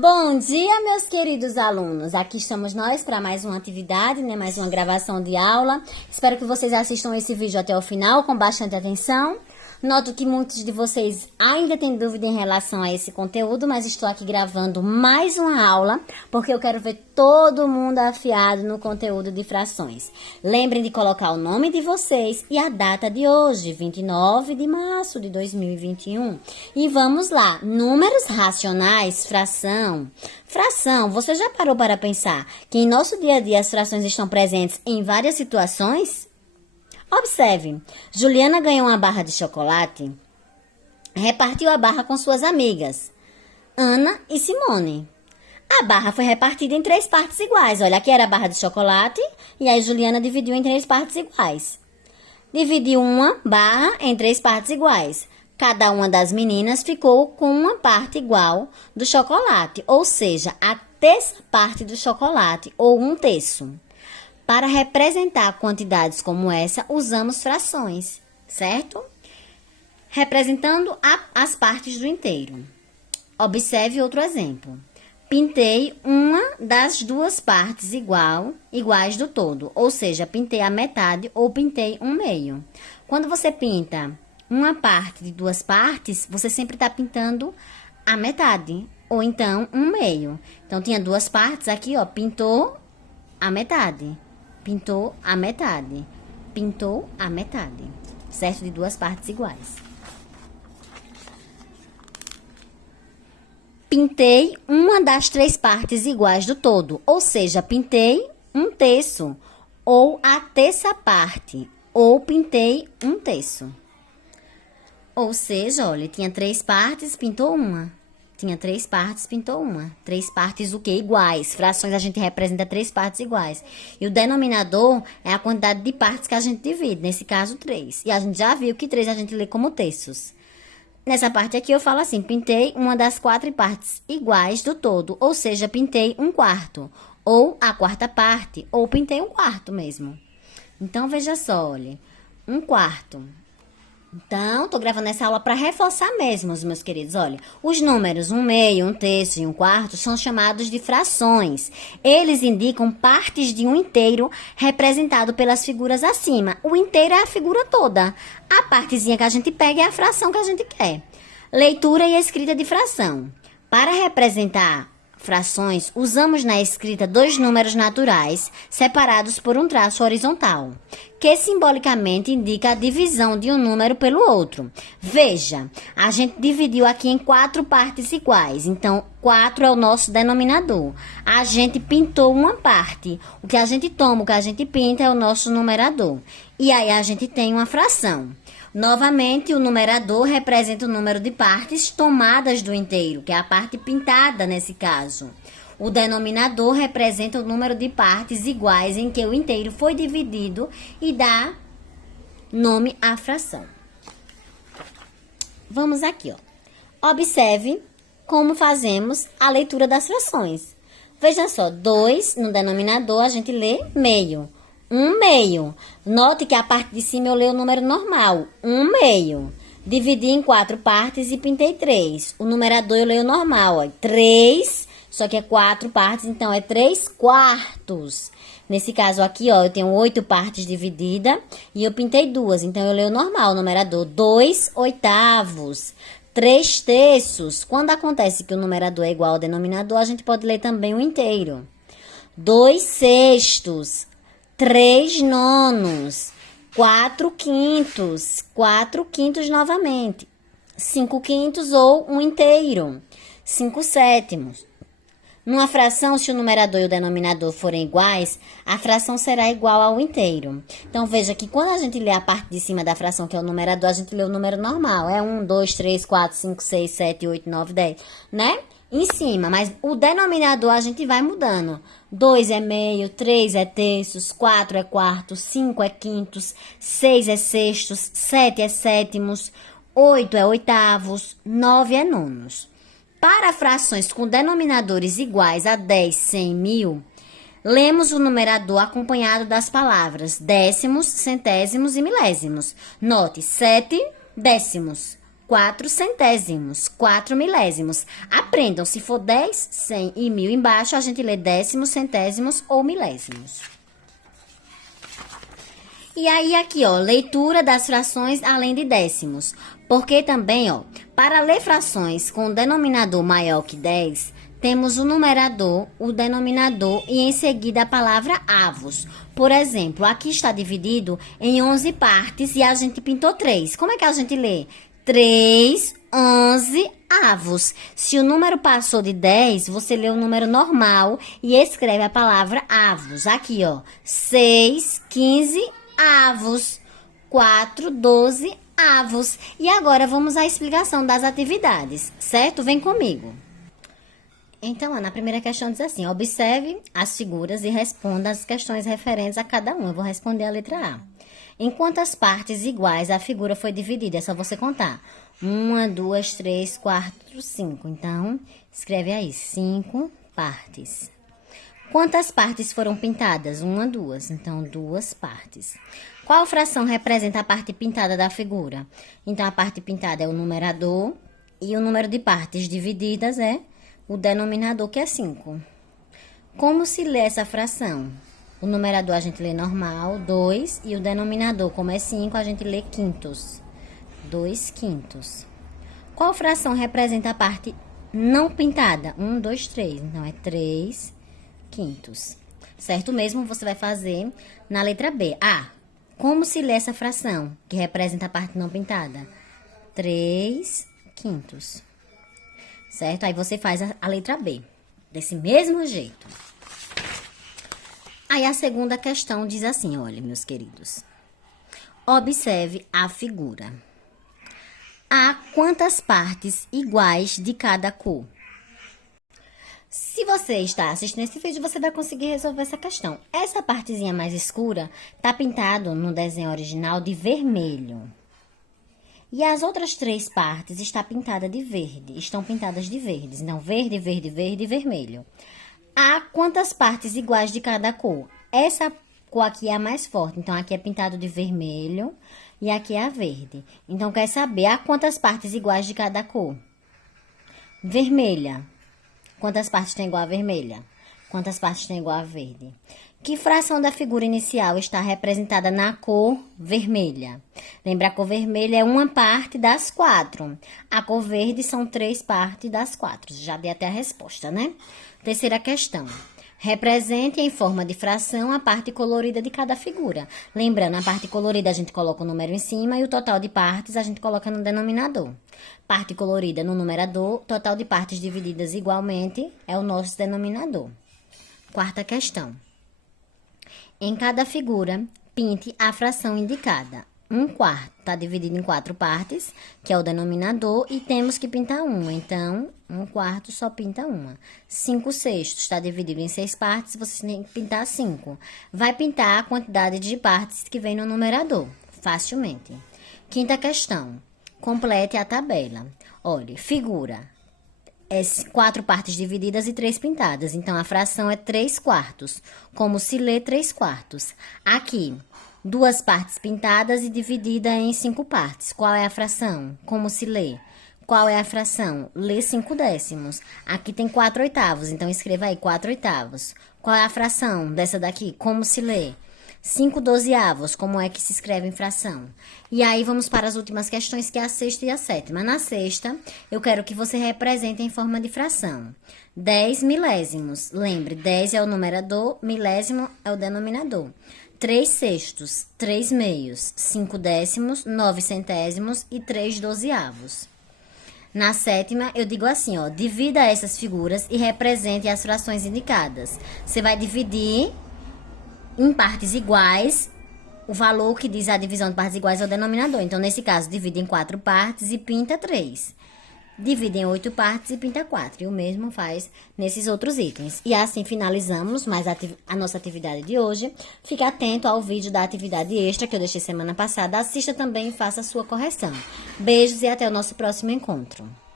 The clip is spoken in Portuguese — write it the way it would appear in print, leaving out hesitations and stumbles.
Bom dia, meus queridos alunos. Aqui estamos nós para mais uma atividade, mais uma gravação de aula. Espero que vocês assistam esse vídeo até o final com bastante atenção. Noto que muitos de vocês ainda têm dúvida em relação a esse conteúdo, mas estou aqui gravando mais uma aula, porque eu quero ver todo mundo afiado no conteúdo de frações. Lembrem de colocar o nome de vocês e a data de hoje, 29 de março de 2021. E vamos lá, números racionais, fração. Fração, você já parou para pensar que em nosso dia a dia as frações estão presentes em várias situações? Observe, Juliana ganhou uma barra de chocolate, repartiu a barra com suas amigas, Ana e Simone. A barra foi repartida em 3 partes iguais. Olha, aqui era a barra de chocolate e aí Juliana dividiu em 3 partes iguais. Dividiu uma barra em 3 partes iguais. Cada uma das meninas ficou com uma parte igual do chocolate, ou seja, a terça parte do chocolate, ou 1/3. Para representar quantidades como essa, usamos frações, certo? Representando as partes do inteiro. Observe outro exemplo. Pintei uma das 2 partes iguais do todo, ou seja, pintei a metade ou pintei 1/2. Quando você pinta uma parte de 2 partes, você sempre está pintando a metade, ou então 1/2. Então, tinha 2 partes aqui, ó, pintou a metade. Pintou a metade. Pintou a metade. Certo? De 2 partes iguais. Pintei uma das 3 partes iguais do todo. Ou seja, pintei 1/3. Ou a terça parte. Ou pintei 1/3. Ou seja, olha, tinha 3 partes, pintou uma. Tinha 3 partes, pintou uma. 3 partes o quê? Iguais. Frações a gente representa 3 partes iguais. E o denominador é a quantidade de partes que a gente divide. Nesse caso, 3. E a gente já viu que 3 a gente lê como terços. Nessa parte aqui eu falo assim, pintei uma das 4 partes iguais do todo. Ou seja, pintei 1/4. Ou a quarta parte. Ou pintei 1/4 mesmo. Então, veja só, olha. 1/4. Então, tô gravando essa aula para reforçar mesmo, meus queridos. Olha, os números 1/2, 1/3 e 1/4 são chamados de frações. Eles indicam partes de um inteiro representado pelas figuras acima. O inteiro é a figura toda. A partezinha que a gente pega é a fração que a gente quer. Leitura e escrita de fração. Para representar frações, usamos na escrita 2 números naturais separados por um traço horizontal, que simbolicamente indica a divisão de um número pelo outro. Veja, a gente dividiu aqui em 4 partes iguais, então 4 é o nosso denominador. A gente pintou uma parte, o que a gente toma, o que a gente pinta é o nosso numerador. E aí a gente tem uma fração. Novamente, o numerador representa o número de partes tomadas do inteiro, que é a parte pintada nesse caso. O denominador representa o número de partes iguais em que o inteiro foi dividido e dá nome à fração. Vamos aqui, ó. Observe como fazemos a leitura das frações. Veja só, 2 no denominador a gente lê meio. 1/2. Note que a parte de cima eu leio o número normal. 1/2. Dividi em 4 partes e pintei 3. O numerador eu leio normal, ó. 3, só que é 4 partes, então é 3/4. Nesse caso aqui, ó, eu tenho 8 partes divididas e eu pintei 2. Então, eu leio normal o numerador. 2/8. 3/3. Quando acontece que o numerador é igual ao denominador, a gente pode ler também o inteiro. 2/6. 3/9, 4/5, 4/5 novamente, 5/5 ou 1 inteiro, 5/7. Numa fração, se o numerador e o denominador forem iguais, a fração será igual ao inteiro. Então, veja que quando a gente lê a parte de cima da fração, que é o numerador, a gente lê o número normal. É 1, 2, 3, 4, 5, 6, 7, 8, 9, 10, né? Em cima, mas o denominador a gente vai mudando. 2 é meio, 3 é terços, 4 é quartos, 5 é quintos, 6 é sextos, 7 é sétimos, 8 é oitavos, 9 é nonos. Para frações com denominadores iguais a 10, 100, 1000, lemos o numerador acompanhado das palavras décimos, centésimos e milésimos. Note, 7 décimos, 4 centésimos, 4 milésimos. Aprendam, se for 10, 100 e 1000 embaixo, a gente lê décimos, centésimos ou milésimos. E aí, aqui, ó, leitura das frações além de décimos. Porque também, ó, para ler frações com denominador maior que 10, temos o numerador, o denominador e em seguida a palavra avos. Por exemplo, aqui está dividido em 11 partes e a gente pintou 3. Como é que a gente lê? 3, 11 avos. Se o número passou de 10, você lê o número normal e escreve a palavra avos. Aqui, ó, 6, 15 avos, 4, 12 avos. E agora vamos à explicação das atividades, certo? Vem comigo. Então, na primeira questão diz assim, observe as figuras e responda as questões referentes a cada uma. Eu vou responder a letra A. Em quantas partes iguais a figura foi dividida? É só você contar. 1, 2, 3, 4, 5. Então, escreve aí, 5 partes. Quantas partes foram pintadas? 1, 2. Então, 2 partes. Qual fração representa a parte pintada da figura? Então, a parte pintada é o numerador e o número de partes divididas é o denominador, que é 5. Como se lê essa fração? O numerador a gente lê normal, 2, e o denominador, como é 5, a gente lê quintos. 2 quintos. Qual fração representa a parte não pintada? 1, 2, 3. Então, é 3 quintos. Certo? Mesmo você vai fazer na letra B. A. Como se lê essa fração que representa a parte não pintada? 3 quintos. Certo? Aí você faz a letra B. Desse mesmo jeito. Aí a segunda questão diz assim, olha, meus queridos. Observe a figura. Há quantas partes iguais de cada cor? Se você está assistindo esse vídeo, você vai conseguir resolver essa questão. Essa partezinha mais escura está pintado no desenho original de vermelho. E as outras 3 partes estão pintadas de verde. Então, verde, verde, verde e vermelho. Há quantas partes iguais de cada cor? Essa cor aqui é a mais forte. Então, aqui é pintado de vermelho e aqui é a verde. Então, quer saber há quantas partes iguais de cada cor? Vermelha. Quantas partes tem igual a vermelha? Quantas partes tem igual a verde? Que fração da figura inicial está representada na cor vermelha? Lembra, a cor vermelha é uma parte das 4. A cor verde são 3 partes das 4. Já dei até a resposta, né? Terceira questão. Represente em forma de fração a parte colorida de cada figura. Lembrando, a parte colorida a gente coloca o número em cima e o total de partes a gente coloca no denominador. Parte colorida no numerador, total de partes divididas igualmente é o nosso denominador. Quarta questão. Em cada figura, pinte a fração indicada. 1/4 está dividido em 4 partes, que é o denominador, e temos que pintar uma. Então, 1/4 só pinta uma. 5/6 está dividido em 6 partes, você tem que pintar 5. Vai pintar a quantidade de partes que vem no numerador, facilmente. Quinta questão. Complete a tabela. Olha, figura. 4 partes divididas e 3 pintadas. Então, a fração é 3/4. Como se lê 3/4? Aqui, 2 partes pintadas e dividida em 5 partes. Qual é a fração? Como se lê? Qual é a fração? Lê 5 décimos. Aqui tem 4 oitavos, então escreva aí 4 oitavos. Qual é a fração dessa daqui? Como se lê? 5 dozeavos, como é que se escreve em fração? E aí, vamos para as últimas questões, que é a sexta e a sétima. Na sexta, eu quero que você represente em forma de fração. 10 milésimos. Lembre, 10 é o numerador, milésimo é o denominador. 3/6, 3 meios, 5 décimos, 9 centésimos e 3 dozeavos. Na sétima, eu digo assim, ó, divida essas figuras e represente as frações indicadas. Você vai dividir em partes iguais, o valor que diz a divisão de partes iguais é o denominador. Então, nesse caso, divide em 4 partes e pinta 3. Divide em 8 partes e pinta 4. E o mesmo faz nesses outros itens. E assim finalizamos mais a nossa atividade de hoje. Fique atento ao vídeo da atividade extra que eu deixei semana passada. Assista também e faça a sua correção. Beijos e até o nosso próximo encontro.